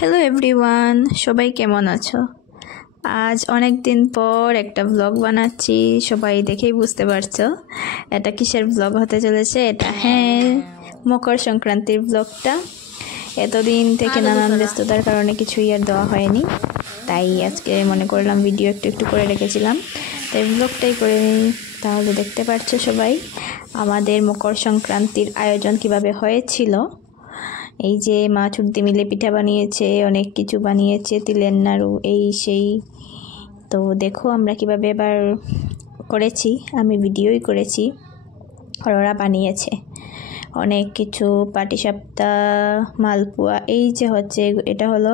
Hello everyone, সবাই কেমন আছো? আজ অনেক দিন পর একটা ব্লগ বানাচ্ছি। সবাই দেখেই বুঝতে পারছো এটা কিসের ব্লগ হতে চলেছে। এটা মকর সংক্রান্তির ব্লগটা। এতদিন থেকে নানান ব্যস্ততার কারণে কিছুই আর দেওয়া হয়নি, তাই আজকে মনে করলাম ভিডিও একটু একটু করে রেখেছিলাম, তাই ব্লগটাই করে নিই। তাহলে দেখতে পাচ্ছ সবাই আমাদের মকর সংক্রান্তির আয়োজন কিভাবে হয়েছিল। এই যে মা ছুটি মিলে পিঠা বানিয়েছে, অনেক কিছু বানিয়েছে, তিলের নাড়ু, এই সেই। তো দেখো আমরা কিভাবে এবার করেছি, আমি ভিডিওই করেছি, আর ওরা বানিয়েছে অনেক কিছু, পাটিসাপটা, মালপোয়া। এই যে হচ্ছে এটা হলো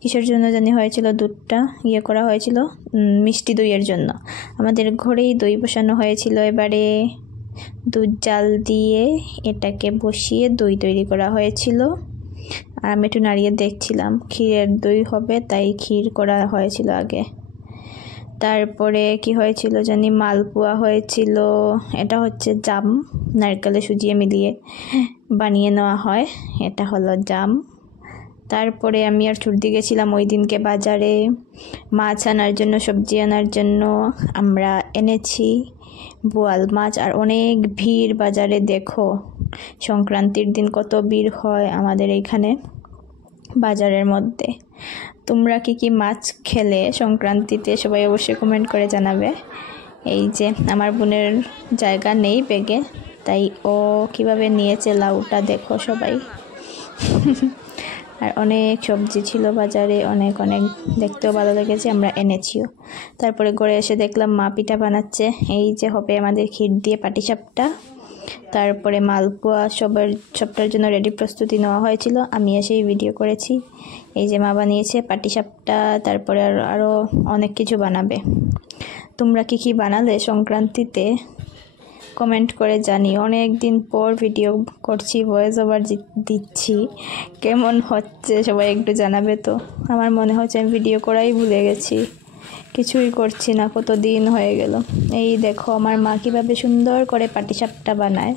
কিসের জন্য জানি হয়েছিল, দুধটা করা হয়েছিল মিষ্টি দইয়ের জন্য। আমাদের ঘরেই দই বসানো হয়েছিল, এবারে দুধ জাল দিয়ে এটাকে বসিয়ে দই তৈরি করা হয়েছিল। আর আমি একটু নাড়িয়ে দেখছিলাম, ক্ষীরের দই হবে তাই ক্ষীর করা হয়েছিল আগে। তারপরে কি হয়েছিল জানি, মালপোয়া হয়েছিল। এটা হচ্ছে জাম, নারকেলে সুজিয়ে মিলিয়ে বানিয়ে নেওয়া হয়, এটা হলো জাম। তারপরে আমি আর ছুটি গেছিলাম ওই দিনকে বাজারে মাছ আনার জন্য, সবজি আনার জন্য। আমরা এনেছি বোয়াল মাছ, আর অনেক ভিড় বাজারে। দেখো সংক্রান্তির দিন কত ভিড় হয় আমাদের এইখানে বাজারের মধ্যে। তোমরা কি মাছ খেলে সংক্রান্তিতে, সবাই অবশ্যই কমেন্ট করে জানাবে। এই যে আমার বোনের জায়গা নেই ব্যাগে, তাই ও কিভাবে নিয়েছে লাউটা দেখো সবাই। আর অনেক সবজি ছিল বাজারে, অনেক অনেক, দেখতেও ভালো লেগেছে, আমরা এনেছিও। তারপরে ঘরে এসে দেখলাম মা পিঠা বানাচ্ছে। এই যে হবে আমাদের ক্ষীর দিয়ে পাটিসাপটা, তারপরে মালপোয়া, সবটার জন্য রেডি প্রস্তুতি নেওয়া হয়েছিল, আমি এসেই ভিডিও করেছি। এই যে মা বানিয়েছে পাটিসাপটা, তারপরে আরও অনেক কিছু বানাবে। তোমরা কি বানালে সংক্রান্তিতে কমেন্ট করে জানি। অনেক দিন পর ভিডিও করছি, ভয়েস ওভার দিচ্ছি, কেমন হচ্ছে সবাই একটু জানাবে তো। আমার মনে হচ্ছে আমি ভিডিও করাই ভুলে গেছি, কিছুই করছি না, কত দিন হয়ে গেল। এই দেখো আমার মা কীভাবে সুন্দর করে পাটিসাপটা বানায়।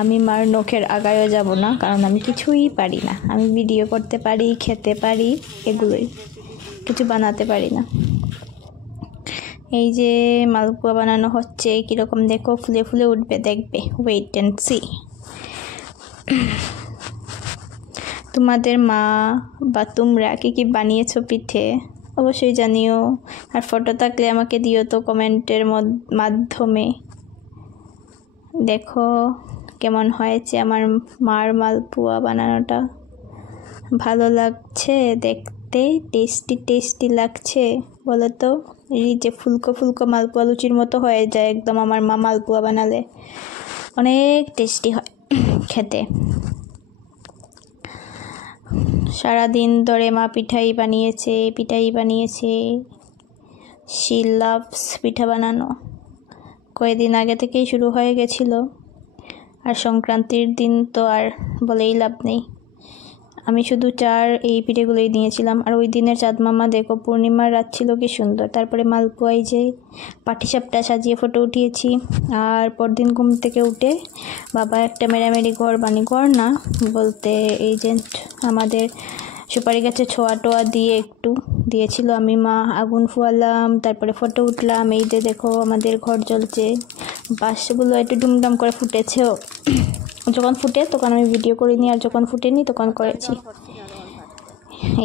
আমি মার নখের আগায়ও যাব না, কারণ আমি কিছুই পারি না। আমি ভিডিও করতে পারি, খেতে পারি, এগুলোই, কিছু বানাতে পারি না। এই যে মালপোয়া বানানো হচ্ছে, কীরকম দেখো ফুলে ফুলে উঠবে, দেখবে, ওয়েট অ্যান্ড সি। তোমাদের মা বা তোমরা কি বানিয়েছো পিঠে অবশ্যই জানিও, আর ফটো থাকলে আমাকে দিও তো কমেন্টের মাধ্যমে। দেখো কেমন হয়েছে আমার মার মালপোয়া বানানোটা, ভালো লাগছে দেখতে, টেস্টি টেস্টি লাগছে বলো তো। এই যে ফুলকো ফুলকো মালপোয়া লুচির মতো হয়ে যায় একদম আমার মা মালপোয়া বানালে, অনেক টেস্টি হয় খেতে। সারাদিন ধরে মা পিঠাই বানিয়েছে। শি লাভস পিঠা বানানো, কয়েকদিন আগে থেকেই শুরু হয়ে গেছিল। আর সংক্রান্তির দিন তো আর বলেই লাভ নেই, আমি শুধু এই পিঠেগুলোই নিয়েছিলাম। আর ওই দিনের চাঁদ মামা দেখো, পূর্ণিমার রাত ছিল কি সুন্দর। তারপরে মালপোয়াই যে পাটিসাপটা সাজিয়ে ফটো উঠিয়েছি। আর পরদিন ঘুম থেকে উঠে বাবা একটা মেরামেরি ঘর না বলতে, এই যে আমাদের সুপারি গাছে ছোঁয়া টোয়া দিয়ে একটু দিয়েছিল, আমি মা আগুন ফুয়ালাম, তারপরে ফটো উঠলাম। এই যে দেখো আমাদের ঘর জ্বলছে, বাঁশগুলো একটু ডুমডাম করে ফুটেছেও। যখন ফুটে তখন আমি ভিডিও করিনি, আর যখন ফুটেনি তখন করেছি।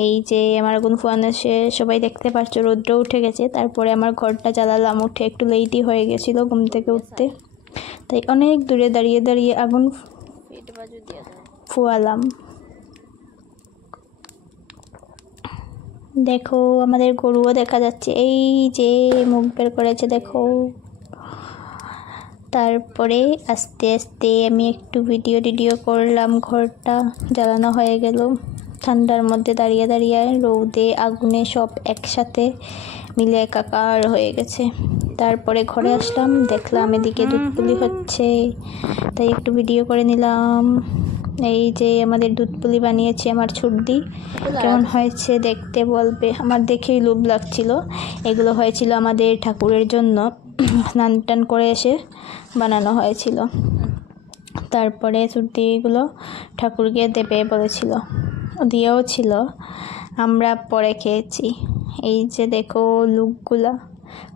এই যে আমার আগুন ফুয়ানো সবাই দেখতে পাচ্ছ, রৌদ্র উঠে গেছে। তারপরে আমার ঘরটা জ্বালালাম, উঠে একটু লেটই হয়ে গেছিলো ঘুম থেকে উঠতে, তাই অনেক দূরে দাঁড়িয়ে দাঁড়িয়ে আগুন ফুয়ালাম। দেখো আমাদের গরুও দেখা যাচ্ছে, এই যে মুখ বের করেছে দেখো। তারপরে আস্তে আস্তে আমি একটু ভিডিও করলাম, ঘরটা জ্বালানো হয়ে গেল। ঠান্ডার মধ্যে দাঁড়িয়ে দাঁড়িয়ে, রৌদে আগুনে সব একসাথে মিলে একাকার হয়ে গেছে। তারপরে ঘরে আসলাম, দেখলাম এদিকে দুধ পুলি হচ্ছে, তাই একটু ভিডিও করে নিলাম। এই যে আমাদের দুধ পুলি বানিয়েছে আমার ছুটি, কেমন হয়েছে দেখতে বলবে, আমার দেখেই লোভ লাগছিল। এগুলো হয়েছিল আমাদের ঠাকুরের জন্য, স্নান টান করে এসে বানানো হয়েছিল। তারপরে ছুটিগুলো ঠাকুরকে দেবে বলেছিল। দিয়েও ছিল, আমরা পরে খেয়েছি। এই যে দেখো লুকগুলা,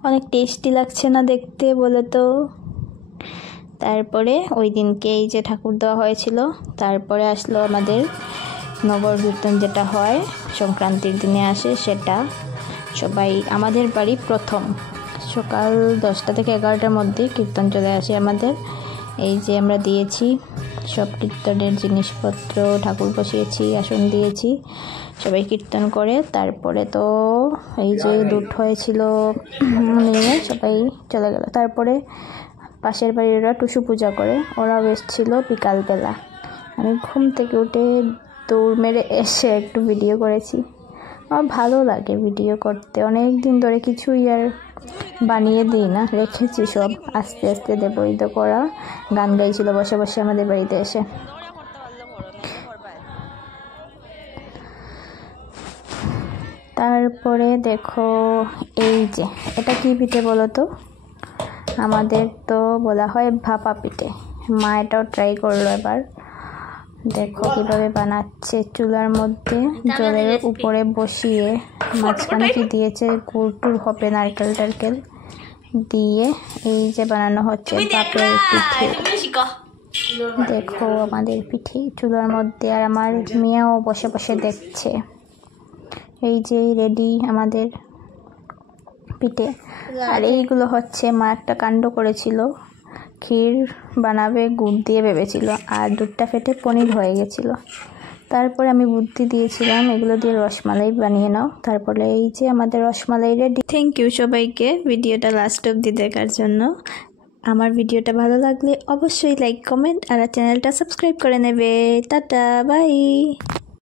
অনেক টেস্টি লাগছে না দেখতে বলে তো। তারপরে ওই দিনকে এই যে ঠাকুর দেওয়া হয়েছিল, তারপরে আসলো আমাদের নগর কীর্তন, যেটা হয় সংক্রান্তির দিনে আসে সেটা। সবাই আমাদের বাড়ি প্রথম সকাল 10টা থেকে 11টার মধ্যে কীর্তন চলে আসে আমাদের। এই যে আমরা দিয়েছি সব কীর্তনের জিনিসপত্র, ঠাকুর বসিয়েছি, আসন দিয়েছি, সবাই কীর্তন করে। তারপরে তো এই যে লুট হয়েছিল নিয়ে সবাই চলে গেল। তারপরে পাশের বাড়িরা টুসু পূজা করে, ওরাও এসেছিল বিকালবেলা। আমি ঘুম থেকে উঠে দৌড় মেরে এসে একটু ভিডিও করেছি। আমার ভালো লাগে ভিডিও করতে, অনেক দিন ধরে কিছুই আর বানিয়ে দিই না, রেখেছি সব, আস্তে আস্তে দেবো। এই তো করা গান গাইছিল বসে বসে আমাদের বাড়িতে এসে। তারপরে দেখো এই যে এটা কি পিঠে বলো তো? আমাদের তো বলা হয় ভাপা পিঠে। মা এটাও ট্রাই করলো এবার, দেখো কিভাবে বানাচ্ছে। চুলার মধ্যে জলের উপরে বসিয়ে মাঝখানে কি দিয়েছে, গুড় টুড় হবে, নারকেল টারকেল দিয়ে এই যে বানানো হচ্ছে ভাপের পিঠে। দেখো আমাদের পিঠে চুলার মধ্যে, আর আমার মেয়েও বসে বসে দেখছে। এই যে রেডি আমাদের পিঠে। আর এইগুলো হচ্ছে মা একটা কাণ্ড করেছিল, ক্ষীর বানাবে গুড় দিয়ে ভেবেছিল, আর দুধটা ফেটে পনির হয়ে গেছিলো। তারপরে আমি বুদ্ধি দিয়েছিলাম এগুলো দিয়ে রসমালাই বানিয়ে নাও। তারপরে এই যে আমাদের রসমালাই রেডি। থ্যাংক ইউ সবাইকে ভিডিওটা লাস্ট অবধি দেখার জন্য। আমার ভিডিওটা ভালো লাগলে অবশ্যই লাইক, কমেন্ট আর চ্যানেলটা সাবস্ক্রাইব করে নেবে। Tata, by.